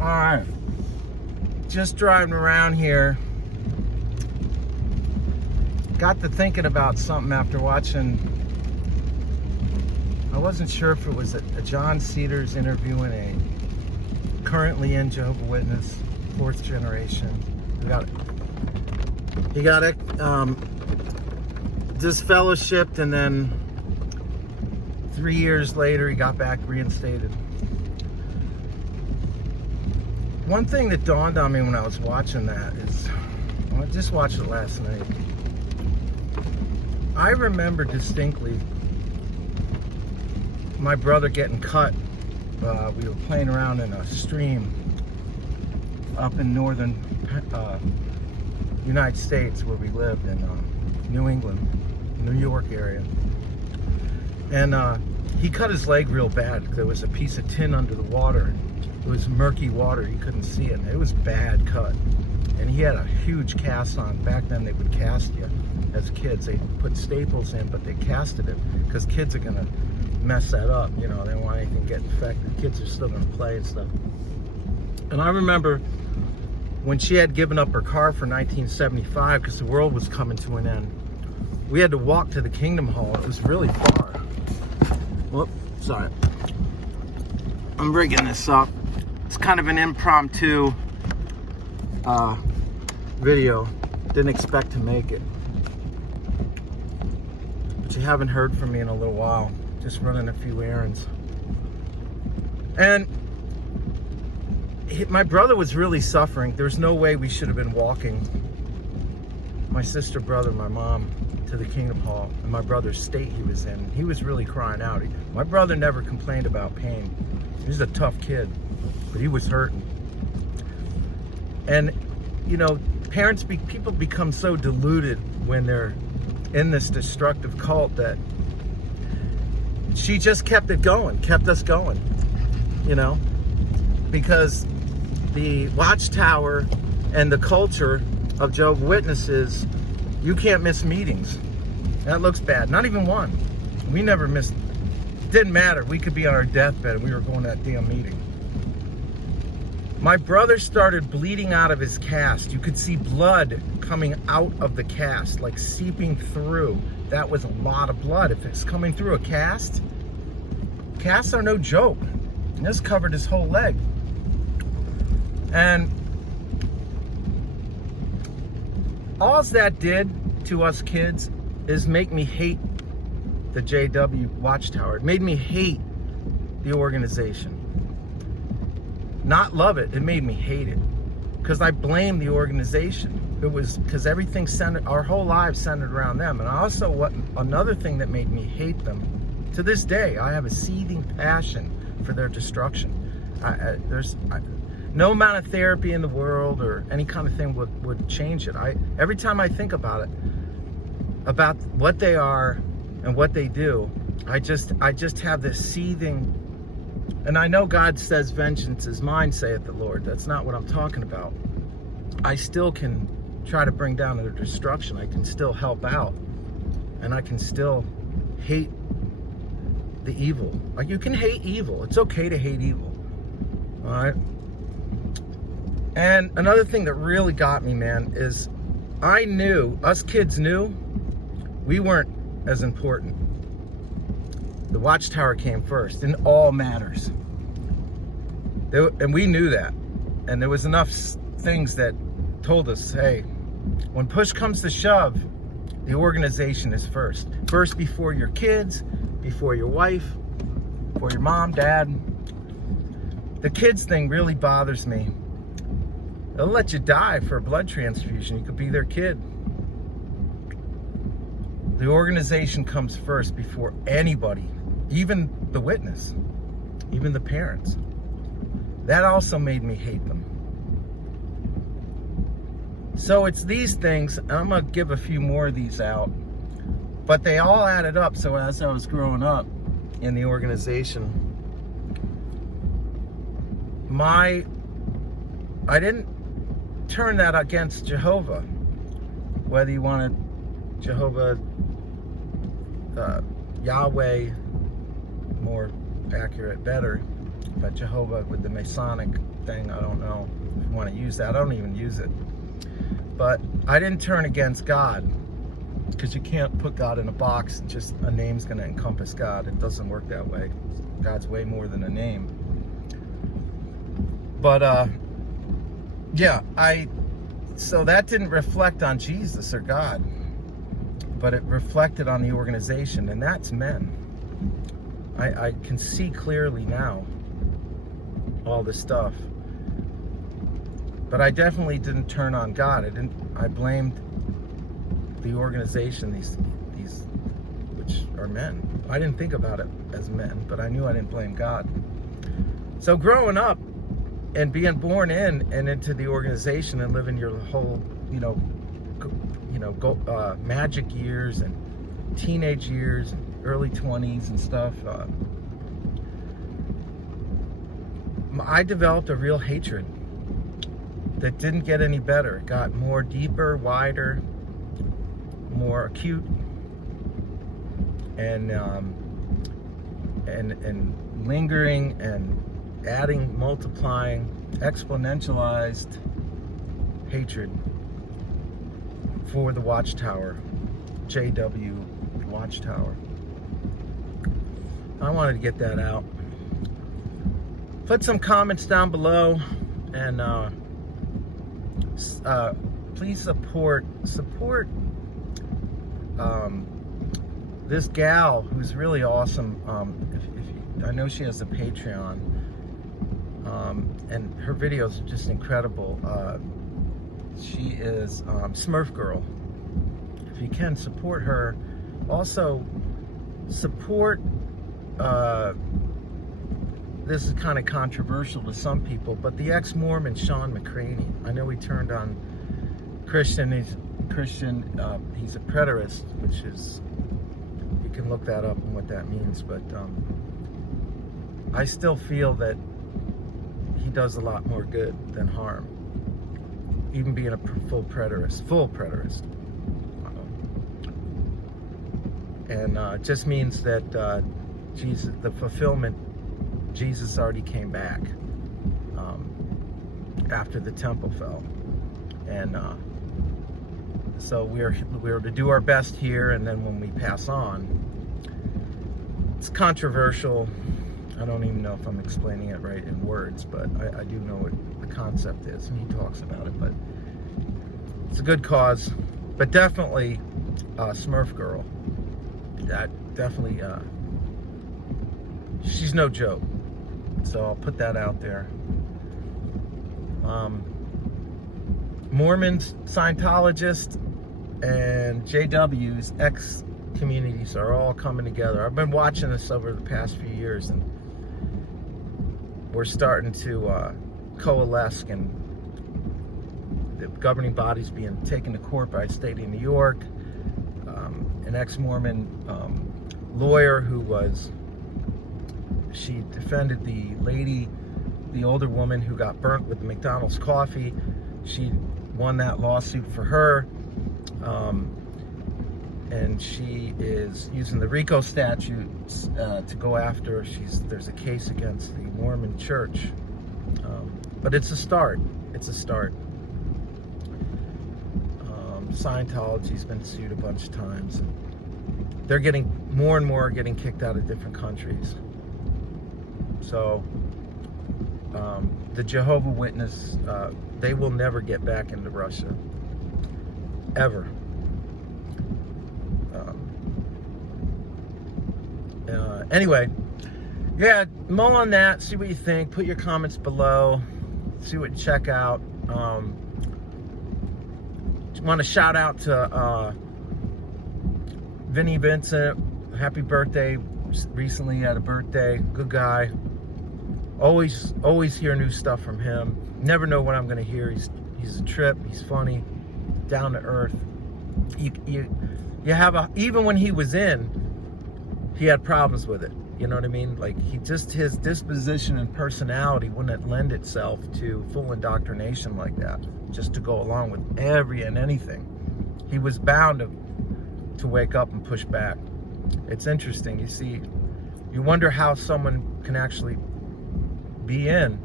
All right, just driving around here. Got to thinking about something after watching. I wasn't sure if it was a John Cedars interviewing a currently in Jehovah Witness, 4th generation. He got disfellowshipped, and then 3 years later he got back reinstated. One thing that dawned on me when I was watching that is, I just watched it last night. I remember distinctly my brother getting cut. We were playing around in a stream up in northern United States where we lived in New England, New York area. And he cut his leg real bad. There was a piece of tin under the water. It was murky water, you couldn't see it. It was bad cut. And he had a huge cast on. Back then they would cast you as kids. They put staples in, but they casted it because kids are gonna mess that up. You know, they don't want anything to get infected. Kids are still gonna play and stuff. And I remember when she had given up her car for 1975 because the world was coming to an end, we had to walk to the Kingdom Hall. It was really far. Whoop, sorry. I'm rigging this up. It's kind of an impromptu video. Didn't expect to make it. But you haven't heard from me in a little while. Just running a few errands. And my brother was really suffering. There's no way we should have been walking, my sister, brother, my mom, to the Kingdom Hall, in my brother's state he was in. He was really crying out. My brother never complained about pain. He was a tough kid, but he was hurting. And, you know, people become so deluded when they're in this destructive cult that she just kept it going, kept us going, you know, because the Watchtower and the culture of Jehovah's Witnesses, you can't miss meetings. That looks bad. Not even one. We never missed. It didn't matter. We could be on our deathbed and we were going to that damn meeting. My brother started bleeding out of his cast. You could see blood coming out of the cast, like seeping through. That was a lot of blood. If it's coming through a cast, casts are no joke. And this covered his whole leg. And all that did to us kids is make me hate the JW Watchtower. It made me hate the organization. Not love it, it made me hate it. Because I blame the organization. It was because everything centered, our whole lives centered around them. And also, another thing that made me hate them, to this day, I have a seething passion for their destruction. No amount of therapy in the world or any kind of thing would change it. Every time I think about it, about what they are and what they do, I just have this seething. And I know God says, vengeance is mine, saith the Lord. That's not what I'm talking about. I still can try to bring down their destruction. I can still help out. And I can still hate the evil. Like, you can hate evil. It's okay to hate evil. All right? And another thing that really got me, man, is I knew, us kids knew, we weren't as important. The Watchtower came first in all matters. And we knew that. And there was enough things that told us, hey, when push comes to shove, the organization is first. First before your kids, before your wife, before your mom, dad. The kids thing really bothers me. They'll let you die for a blood transfusion. You could be their kid. The organization comes first before anybody, even the witness, even the parents. That also made me hate them. So it's these things, and I'm going to give a few more of these out, but they all added up. So as I was growing up in the organization, I didn't turn that against Jehovah. Whether you wanted Jehovah, Yahweh, more accurate, better, But Jehovah with the Masonic thing, I don't know if you want to use that. I don't even use it. But I didn't turn against God, because you can't put God in a box and just a name's going to encompass God. It doesn't work that way. God's way more than a name. But yeah, so that didn't reflect on Jesus or God, but it reflected on the organization, and that's men. I can see clearly now all this stuff. But I definitely didn't turn on God. I blamed the organization, these which are men. I didn't think about it as men, but I knew I didn't blame God. So growing up and being born in and into the organization and living your whole, magic years and teenage years and early 20s and stuff, I developed a real hatred that didn't get any better. It got more deeper, wider, more acute, and lingering and adding, multiplying, exponentialized hatred for the Watchtower, JW Watchtower. I wanted to get that out. Put some comments down below, and please support this gal who's really awesome. I know she has a Patreon, and her videos are just incredible. She is Smurf Girl. If you can, support her. Also, support, this is kind of controversial to some people, but the ex-Mormon Sean McCraney. I know he turned on Christian. He's a preterist, which is, you can look that up and what that means, but I still feel that he does a lot more good than harm, even being a full preterist. And it just means that Jesus, the fulfillment, Jesus already came back after the temple fell, and so we're to do our best here, and then when we pass on, it's controversial. I don't even know if I'm explaining it right in words, but I do know what the concept is, and he talks about it. But it's a good cause. But definitely, Smurf Girl. That definitely, she's no joke. So I'll put that out there. Mormons, Scientologists, and JW's ex-communities are all coming together. I've been watching this over the past few years, and we're starting to coalesce, and the governing body's being taken to court by the state of New York. An ex-Mormon lawyer she defended the older woman who got burnt with the McDonald's coffee. She won that lawsuit for her. And she is using the RICO statutes to go after. There's a case against the Mormon Church. But it's a start. Scientology's been sued a bunch of times. They're getting more and more getting kicked out of different countries. So the Jehovah Witness, they will never get back into Russia, ever. Anyway, yeah, mull on that, see what you think, put your comments below, see what you check out. Want to shout out to Vinny Vincent. Happy birthday. Recently had a birthday. Good guy. Always hear new stuff from him. Never know what I'm going to hear. He's a trip. He's funny. Down to earth. You have even when he was in, he had problems with it. You know what I mean? Like, his disposition and personality wouldn't lend itself to full indoctrination like that, just to go along with anything. He was bound to wake up and push back. It's interesting. You wonder how someone can actually be in,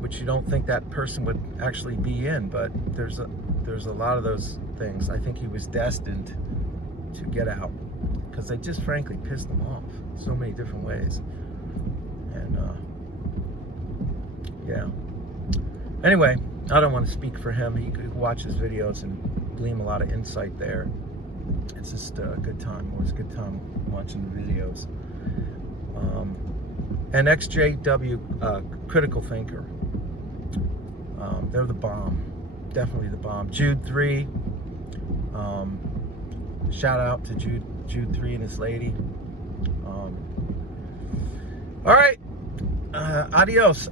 which you don't think that person would actually be in, but there's a lot of those things. I think he was destined to get out because they just frankly pissed him off so many different ways. And yeah. Anyway, I don't want to speak for him. You could watch his videos and glean a lot of insight there. It's just a good time. Always a good time watching the videos. And ExJW, critical thinker. They're the bomb. Definitely the bomb. Jude 3. Shout out to Jude 3 and his lady. All right. Adios.